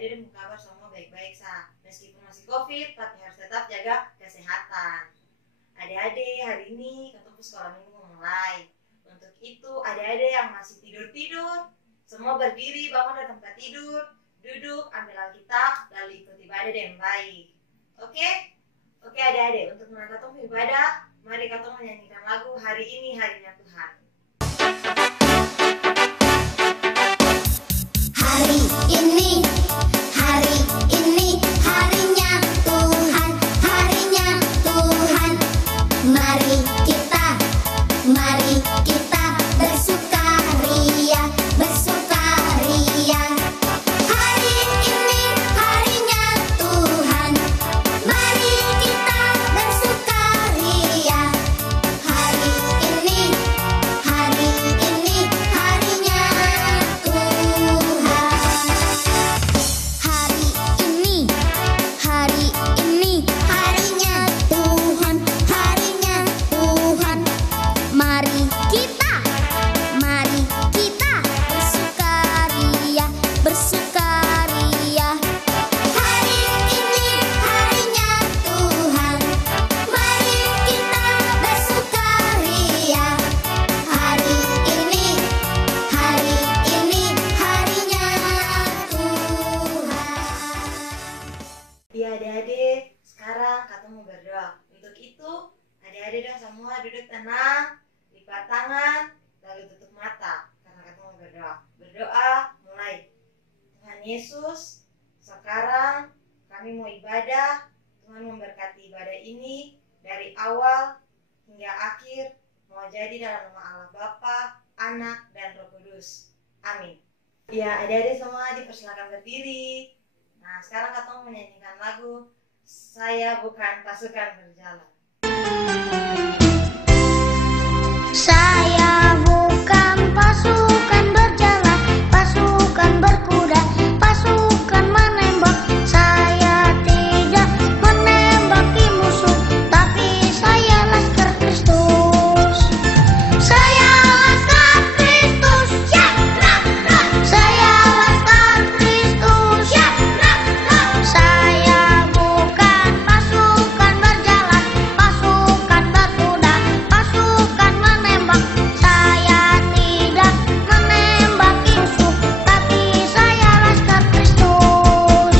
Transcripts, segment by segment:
adik-adik dan kabar semua baik-baik sah. Meskipun masih COVID, tapi harus tetap jaga kesehatan. Adik-adik, hari ini ketemu sekolah minggu mulai. Untuk itu, adik-adik yang masih tidur-tidur, semua berdiri, bangun dari tempat tidur, duduk, ambil Alkitab, lalu ikuti ibadah dengan baik. Oke? Oke adik-adik, untuk menangkap ibadah, mari kita menyanyikan lagu Hari Ini Harinya Tuhan. Hari ini harinya Tuhan, harinya Tuhan. Mari kita bersukaria, bersukaria. Hari ini harinya Tuhan, mari kita bersukaria. Hari ini harinya Tuhan. Hari ini harinya Tuhan, harinya Tuhan. Mari kita bersukaria, bersukaria. Hari ini harinya Tuhan, mari kita bersukaria. Hari ini harinya Tuhan. Ya adik-adik, sekarang kita mau berdoa. Untuk itu, adik-adik dan semua duduk tenang, lipat tangan, lalu tutup mata. Karena kita mau berdoa. Berdoa mulai. Tuhan Yesus, sekarang kami mau ibadah. Tuhan memberkati ibadah ini dari awal hingga akhir. Mau jadi dalam nama Allah Bapa, Anak, dan Roh Kudus. Amin. Ya adik-adik semua dipersilakan berdiri. Nah, sekarang kita mau menyanyikan lagu Saya Bukan Pasukan Berjalan. Saya bukan pasukan berjalan, pasukan berkuda, pasukan menembak. Saya tidak menembaki musuh, tapi saya laskar Kristus. Saya laskar Kristus, saya laskar Kristus. Saya bukan pasukan berjalan, pasukan berkuda, pasukan menembak. Saya tidak menembaki musuh, tapi saya laskar Kristus.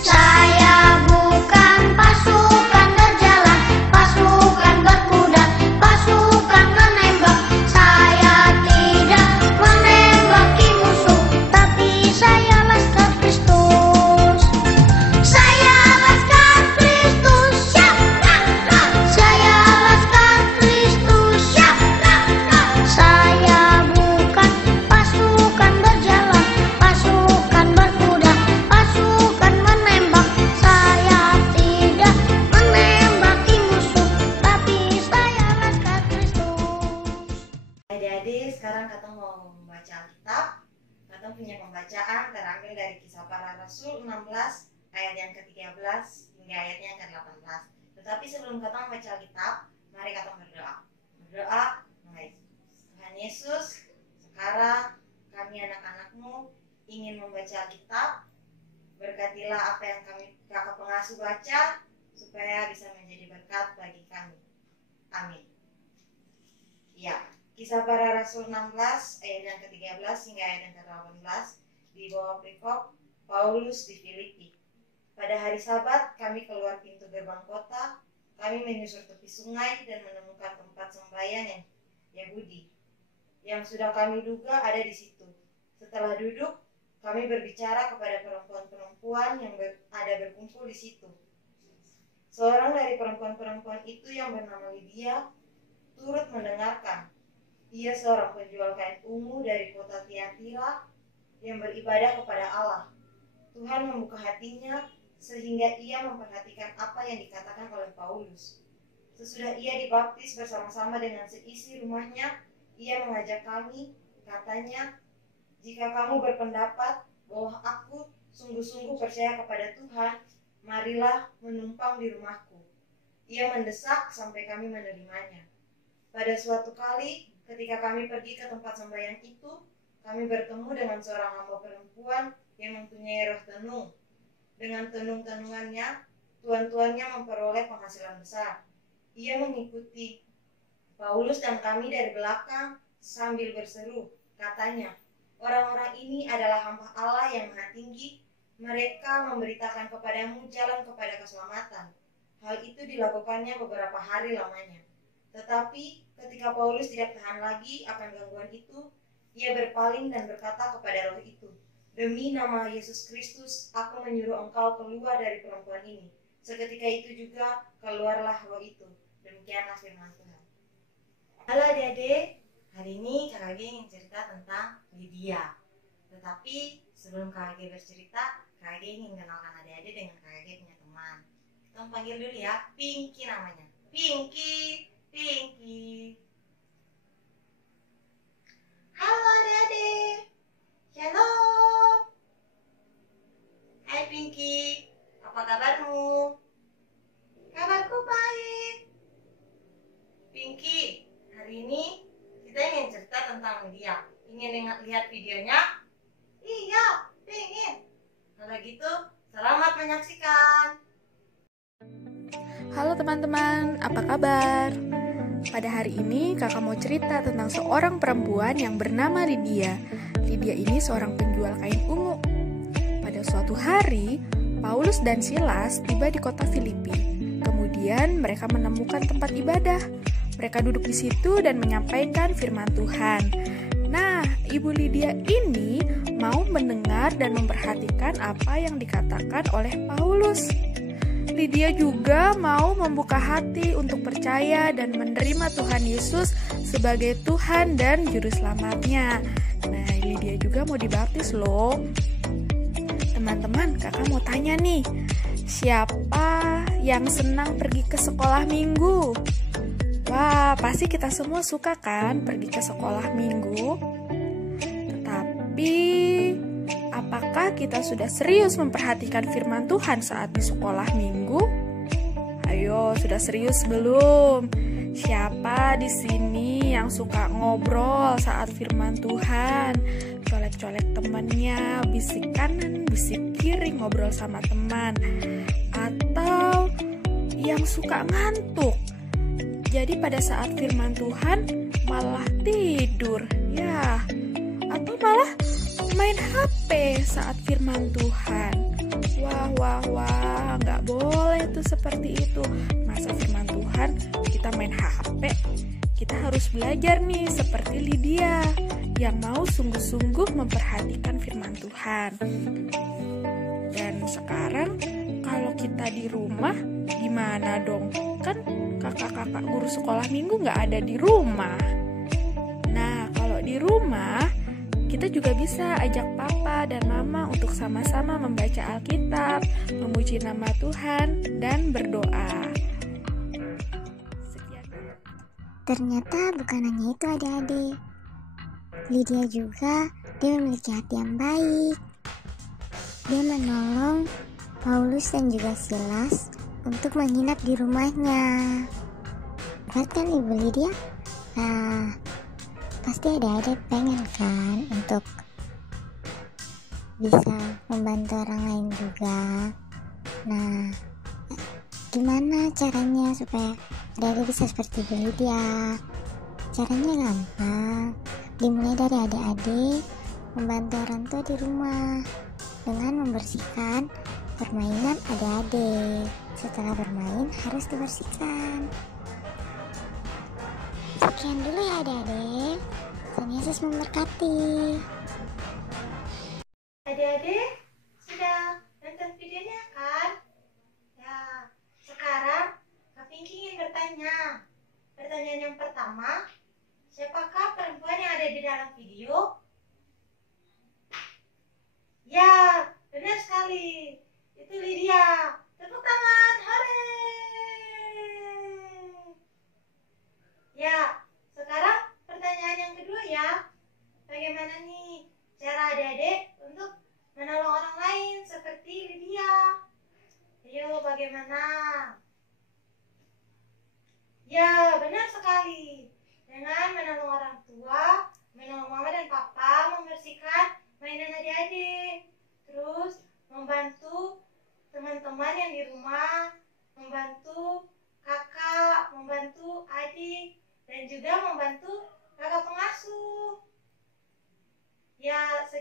Saya bukan pasukan berjalan, pasukan berkuda, pasukan menembak. Saya tidak menembaki musuh, tapi saya laskar Kristus. Saya laskar Kristus, saya laskar Kristus. Saya bukan pasukan berjalan, pasukan berkuda, pasukan menembak. Saya tidak menembaki musuh, tapi saya laskar Kristus. Adik-adik, sekarang kita mau membaca Alkitab. Kita punya pembacaan terambil dari Kisah Para Rasul 16 ayat yang ke-13 hingga ayatnya yang ke-18. Tetapi sebelum kita membaca Alkitab, mari kita berdoa. Berdoa mulai. Tuhan Yesus, sekarang kami anak-anak-Mu ingin membaca Alkitab. Berkatilah apa yang kakak pengasuh baca, supaya bisa menjadi berkat bagi kami. Amin. Ya, Kisah Para Rasul 16 ayat yang ke-13 hingga ayat yang ke-18 di bawah perikop Paulus di Filipi. Pada hari Sabat kami keluar pintu gerbang kota, kami menyusur tepi sungai dan menemukan tempat sembahyang yang Yahudi yang sudah kami duga ada di situ. Setelah duduk, kami berbicara kepada perempuan-perempuan yang ada berkumpul di situ. Seorang dari perempuan-perempuan itu yang bernama Lydia turut mendengarkan. Ia seorang penjual kain ungu dari kota Tiatira yang beribadah kepada Allah. Tuhan membuka hatinya sehingga ia memperhatikan apa yang dikatakan oleh Paulus. Sesudah ia dibaptis bersama-sama dengan seisi rumahnya, ia mengajak kami, katanya, "Jika kamu berpendapat bahwa aku sungguh-sungguh percaya kepada Tuhan, marilah menumpang di rumahku. Ia mendesak sampai kami menerimanya. Pada suatu kali, ketika kami pergi ke tempat sembahyang itu, kami bertemu dengan seorang hamba perempuan yang mempunyai roh tenung. Dengan tenung-tenungannya, tuan-tuannya memperoleh penghasilan besar. Ia mengikuti Paulus dan kami dari belakang sambil berseru, katanya, orang-orang ini adalah hamba Allah yang maha tinggi. Mereka memberitakan kepadamu jalan kepada keselamatan. Hal itu dilakukannya beberapa hari lamanya. Tetapi ketika Paulus tidak tahan lagi akan gangguan itu, ia berpaling dan berkata kepada roh itu, demi nama Yesus Kristus, aku menyuruh engkau keluar dari perempuan ini. Seketika itu juga keluarlah roh itu. Demikianlah firman Tuhan. Halo adik-adik, hari ini Kak Age ingin cerita tentang Lydia. Tetapi sebelum Kak Age bercerita, Kak Age ingin kenalkan adik-adik dengan Kak Age punya teman. Kita panggil dulu ya, Pinky namanya. Pinky, Pinky. Halo adik-adik, shalom. Hai Pinky, apa kabarmu? Kabarku baik. Pinky, hari ini kita ingin cerita tentang Lydia. Ingin lihat videonya? Iya, ingin. Kalau gitu, selamat menyaksikan. Halo teman-teman, apa kabar? Pada hari ini kakak mau cerita tentang seorang perempuan yang bernama Lydia. Lydia ini seorang penjual kain ungu. Pada suatu hari, Paulus dan Silas tiba di kota Filipi. Kemudian mereka menemukan tempat ibadah. Mereka duduk di situ dan menyampaikan firman Tuhan. Nah, Ibu Lydia ini mau mendengar dan memperhatikan apa yang dikatakan oleh Paulus. Lydia juga mau membuka hati untuk percaya dan menerima Tuhan Yesus sebagai Tuhan dan Juru Selamatnya. Nah, Lydia juga mau dibaptis loh. Teman-teman, kakak mau tanya nih, siapa yang senang pergi ke sekolah minggu? Wah, pasti kita semua suka kan pergi ke sekolah minggu? Tetapi, apakah kita sudah serius memperhatikan firman Tuhan saat di sekolah minggu? Ayo, sudah serius belum? Siapa di sini yang suka ngobrol saat firman Tuhan? Colek-colek temannya, bisik kanan, bisik kiri, ngobrol sama teman. Atau yang suka ngantuk? Jadi pada saat firman Tuhan malah tidur, ya. Atau malah main HP saat firman Tuhan. Wah, nggak boleh tuh seperti itu. Masa firman Tuhan kita main HP? Kita harus belajar nih seperti Lydia yang mau sungguh-sungguh memperhatikan firman Tuhan. Dan sekarang kalau kita di rumah gimana dong? Kan kakak-kakak guru sekolah minggu nggak ada di rumah. Nah, kalau di rumah kita juga bisa ajak papa dan mama untuk sama-sama membaca Alkitab, memuji nama Tuhan, dan berdoa. Sekian. Ternyata bukan hanya itu adik-adik. Lydia juga dia memiliki hati yang baik. Dia menolong Paulus dan juga Silas untuk menginap di rumahnya. Berat kan Ibu Lydia? Nah, pasti adik-adik pengen kan untuk bisa membantu orang lain juga. Nah, gimana caranya supaya adik-adik bisa seperti Ibu Lydia? Caranya gampang. Dimulai dari adik-adik membantu orang tua di rumah dengan membersihkan permainan adik-adik. Setelah bermain harus dibersihkan. Sekian dulu ya adik-adik. Tuhan Yesus memberkati. Adik-adik, sudah nonton videonya kan? Ya, sekarang Kak Pinky ingin bertanya. Pertanyaan yang pertama, siapakah perempuan yang ada di dalam video? Ya, benar sekali. Itu Lydia. Tepuk tangan, hore! Ya, sekarang pertanyaan yang kedua ya. Bagaimana nih cara adik-adik untuk menolong orang lain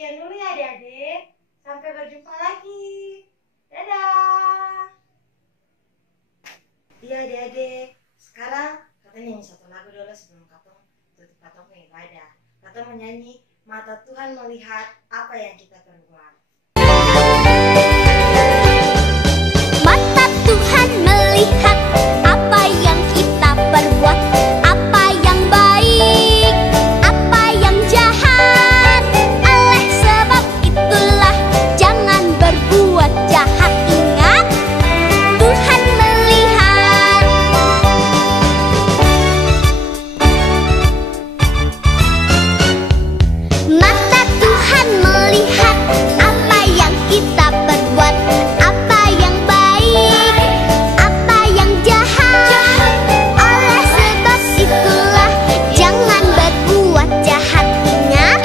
Sekian dulu ya adik-adik. Sampai berjumpa lagi. Dadah. Iya adik-adik. Sekarang katanya nyanyi satu lagu dulu sebelum katong tutup katong ibadah. Katong menyanyi Mata Tuhan Melihat Apa Yang Kita Perbuat. Mata Tuhan melihat apa yang kita perbuat, apa yang baik, apa yang jahat. Oleh sebab itulah jangan berbuat jahat. Ingat, Tuhan melihat. Mata Tuhan melihat apa yang kita perbuat, apa yang baik, apa yang jahat. Oleh sebab itulah jangan berbuat jahat. Ingat,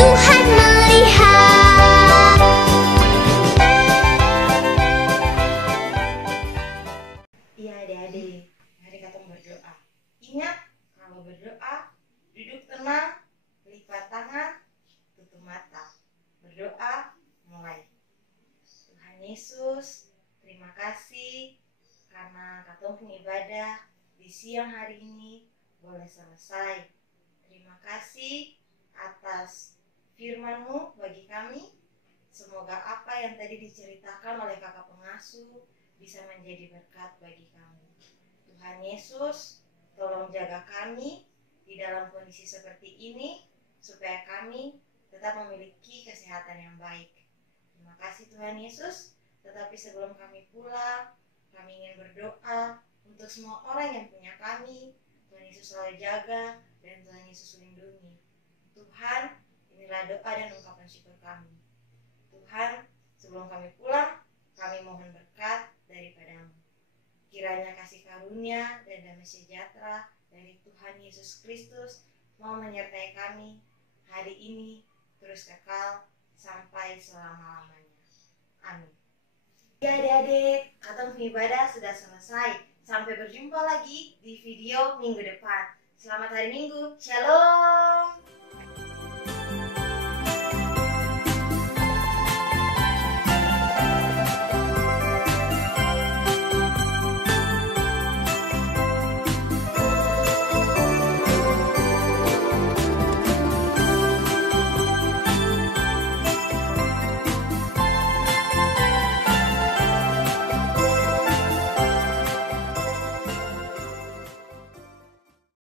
Tuhan melihat. Iya adik-adik, mari katong berdoa. Ingat, kalau berdoa, duduk tenang, lipat tangan, tutup mata. Berdoa, mulai. Tuhan Yesus, terima kasih karena katong pun ibadah di siang hari ini boleh selesai. Terima kasih atas firman-Mu bagi kami. Semoga apa yang tadi diceritakan oleh kakak pengasuh bisa menjadi berkat bagi kami. Tuhan Yesus, tolong jaga kami di dalam kondisi seperti ini, supaya kami tetap memiliki kesehatan yang baik. Terima kasih Tuhan Yesus. Tetapi sebelum kami pulang, kami ingin berdoa untuk semua orang yang punya kami. Tuhan Yesus selalu jaga dan Tuhan Yesus lindungi. Tuhan, inilah doa dan ungkapan syukur kami. Tuhan, sebelum kami pulang, kami mohon berkat daripada-Mu. Kiranya kasih karunia dan damai sejahtera dari Tuhan Yesus Kristus mau menyertai kami hari ini terus kekal sampai selama-lamanya. Amin. Ya adik-adik, katong ibadah sudah selesai. Sampai berjumpa lagi di video minggu depan. Selamat hari Minggu. Shalom.